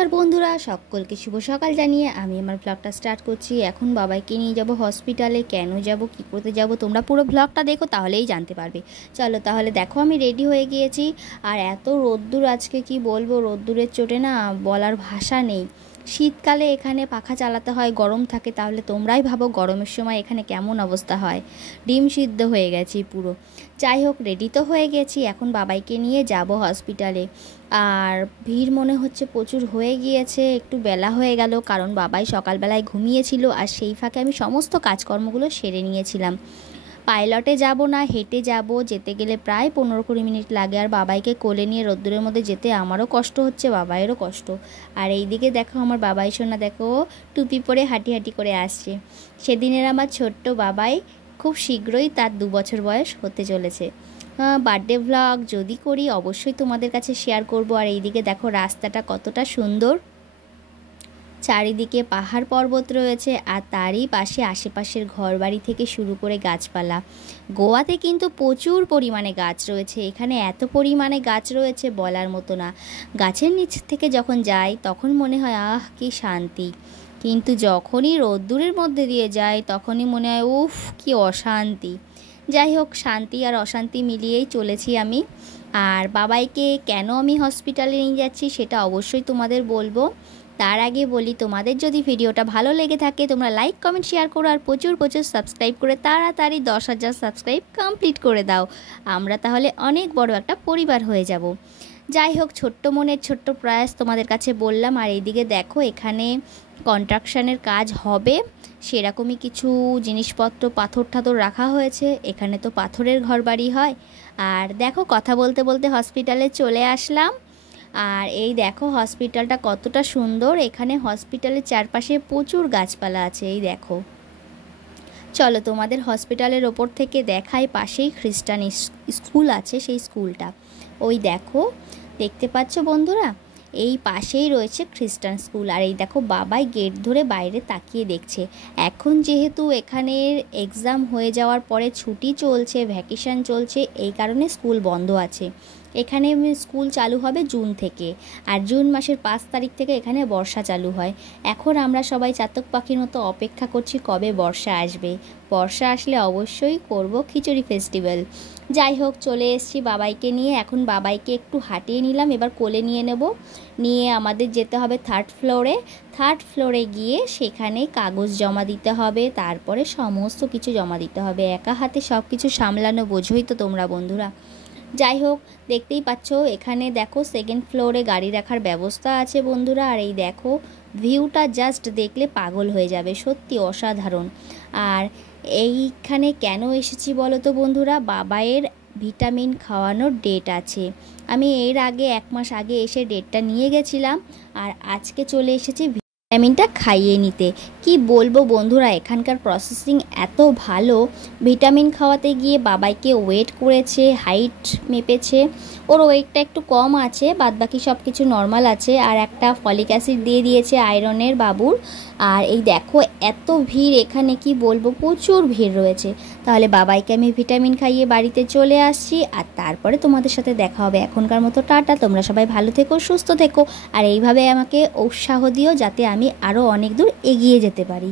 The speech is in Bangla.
আর বন্ধুরা সকলকে শুভ সকাল জানিয়ে আমি আমার ব্লগটা স্টার্ট করছি। এখন বাবাইকে নিয়ে যাব হসপিটালে। কেন যাব, কী করতে যাব, তোমরা পুরো ব্লগটা দেখো তাহলেই জানতে পারবে। চলো তাহলে দেখো, আমি রেডি হয়ে গিয়েছি। আর এত রোদ্দুর আজকে, কি বলবো, রোদ্দুরের চোটে না বলার ভাষা নেই। শীতকালে এখানে পাখা চালাতে হয়, গরম থাকে, তাহলে তোমরাই ভাবো গরমের সময় এখানে কেমন অবস্থা হয়। ডিম সিদ্ধ হয়ে গেছি পুরো। যাই হোক, রেডি তো হয়ে গেছি, এখন বাবাইকে নিয়ে যাব হসপিটালে। আর ভিড় মনে হচ্ছে প্রচুর হয়ে গিয়েছে, একটু বেলা হয়ে গেল, কারণ বাবাই সকালবেলায় ঘুমিয়েছিল আর সেই ফাঁকে আমি সমস্ত কাজকর্মগুলো সেরে নিয়েছিলাম। পাইলটে যাব না হেঁটে যাব, যেতে গেলে প্রায় 15-20 মিনিট লাগে। আর বাবাইকে কোলে নিয়ে রোদ্দুরের মধ্যে যেতে আমারও কষ্ট হচ্ছে, বাবাইয়েরও কষ্ট। আর এইদিকে দেখো আমার বাবাই সোনা, দেখো টুপি পরে হাঁটি হাঁটি করে আসছে। সেদিনের আমার ছোট্ট বাবাই খুব শীঘ্রই তার 2 বছর বয়স হতে চলেছে। বার্থডে ভ্লগ যদি করি অবশ্যই তোমাদের কাছে শেয়ার করব। আর এইদিকে দেখো রাস্তাটা কতটা সুন্দর, চারিদিকে পাহাড় পর্বত রয়েছে আর তারই পাশে আশেপাশের ঘরবাড়ি থেকে শুরু করে গাছপালা। গোয়াতে কিন্তু প্রচুর পরিমাণে গাছ রয়েছে, এখানে এত পরিমাণে গাছ রয়েছে বলার মতো না। গাছের নিচ থেকে যখন যাই তখন মনে হয় আহ কি শান্তি, কিন্তু যখনই রোদ্দুরের মধ্যে দিয়ে যাই তখনই মনে হয় উফ কি অশান্তি। যাই হোক, শান্তি আর অশান্তি মিলিয়েই চলেছি আমি। আর বাবাইকে কেন আমি হসপিটালে নিয়ে যাচ্ছি সেটা অবশ্যই তোমাদের বলবো। তার আগে বলি, তোমাদের যদি ভিডিওটা ভালো লেগে থাকে তোমরা লাইক কমেন্ট শেয়ার করো আর প্রচুর প্রচুর সাবস্ক্রাইব করে তাড়াতাড়ি 10,000 সাবস্ক্রাইব কমপ্লিট করে দাও। আমরা তাহলে অনেক বড় একটা পরিবার হয়ে যাব। যাই হোক, ছোট্ট মনের ছোট্ট প্রয়াস তোমাদের কাছে বললাম। আর এইদিকে দেখো, এখানে কনস্ট্রাকশানের কাজ হবে, সেরকমই কিছু জিনিসপত্র পাথর ঠাথর রাখা হয়েছে। এখানে তো পাথরের ঘরবাড়ি হয়। আর দেখো, কথা বলতে বলতে হসপিটালে চলে আসলাম। আর এই দেখো হসপিটালটা কতটা সুন্দর, এখানে হসপিটালের চারপাশে প্রচুর গাছপালা আছে। এই দেখো, চলো তোমাদের হসপিটালের ওপর থেকে দেখাই। পাশেই খ্রিস্টান স্কুল আছে, সেই স্কুলটা ওই দেখো, দেখতে পাচ্ছ বন্ধুরা, এই পাশেই রয়েছে খ্রিস্টান স্কুল। আর এই দেখো বাবাই গেট ধরে বাইরে তাকিয়ে দেখছে। এখন যেহেতু এখানের এক্সাম হয়ে যাওয়ার পরে ছুটি চলছে, ভ্যাকেশন চলছে, এই কারণে স্কুল বন্ধ আছে। এখানে স্কুল চালু হবে জুন থেকে, আর জুন মাসের 5 তারিখ থেকে এখানে বর্ষা চালু হয়। এখন আমরা সবাই চাতক পাখির মতো অপেক্ষা করছি কবে বর্ষা আসবে। বর্ষা আসলে অবশ্যই করব খিচুড়ি ফেস্টিভ্যাল। যাই হোক, চলে এসেছি বাবাইকে নিয়ে। এখন বাবাইকে একটু হাঁটিয়ে নিলাম, এবার কোলে নিয়ে নেব। নিয়ে আমাদের যেতে হবে 3rd ফ্লোরে। 3rd ফ্লোরে গিয়ে সেখানে কাগজ জমা দিতে হবে, তারপরে সমস্ত কিছু জমা দিতে হবে। একা হাতে সব কিছু সামলানো বোঝোই তো তোমরা বন্ধুরা। যাই হোক, দেখতেই পাচ্ছ এখানে দেখো 2nd ফ্লোরে গাড়ি রাখার ব্যবস্থা আছে বন্ধুরা। আর এই দেখো ভিউটা জাস্ট দেখলে পাগল হয়ে যাবে, সত্যি অসাধারণ। আর এইখানে কেন এসেছি বলো তো বন্ধুরা, বাবাইয়ের ভিটামিন খাওয়ানোর ডেট আছে। আমি এর আগে 1 মাস আগে এসে ডেটটা নিয়ে গেছিলাম, আর আজকে চলে এসেছি ভিটামিনটা খাইয়ে নিতে। কি বলবো বন্ধুরা, এখানকার প্রসেসিং এত ভালো। ভিটামিন খাওয়াতে গিয়ে বাবাইকে ওয়েট করেছে, হাইট মেপেছে, ওর ওয়েটটা একটু কম আছে, বাদবাকি সব কিছু নর্মাল আছে। আর একটা ফলিক অ্যাসিড দিয়ে দিয়েছে আয়রনের বাবুর। আর এই দেখো এত ভিড় এখানে, কি বলবো, প্রচুর ভিড় রয়েছে। তাহলে বাবাইকে আমি ভিটামিন খাইয়ে বাড়িতে চলে আসছি, আর তারপরে তোমাদের সাথে দেখা হবে। এখনকার মতো টাটা, তোমরা সবাই ভালো থেকো, সুস্থ থেকো, আর এইভাবে আমাকে উৎসাহ দিও যাতে আমি আরও অনেক দূর এগিয়ে যেতে পারি।